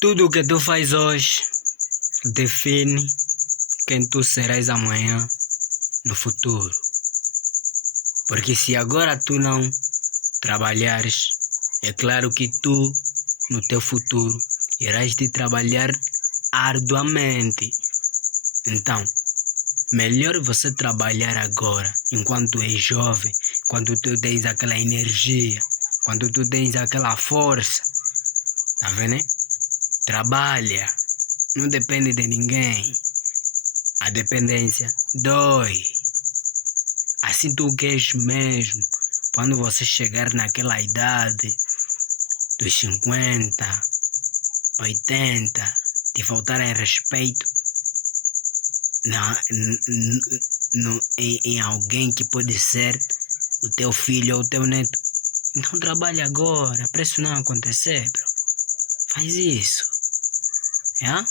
Tudo o que tu faz hoje define quem tu serás amanhã no futuro. Porque se agora tu não trabalhares, é claro que tu, no teu futuro, irás de trabalhar arduamente. Então, melhor você trabalhar agora, enquanto és jovem, quando tu tens aquela energia, quando tu tens aquela força. Tá vendo? Trabalha, não depende de ninguém. A dependência dói. Assim tu queres mesmo, quando você chegar naquela idade dos 50, 80, te faltarem respeito em alguém que pode ser o teu filho ou o teu neto. Então trabalha agora, para isso não acontecer, bro. Faz isso. Yeah?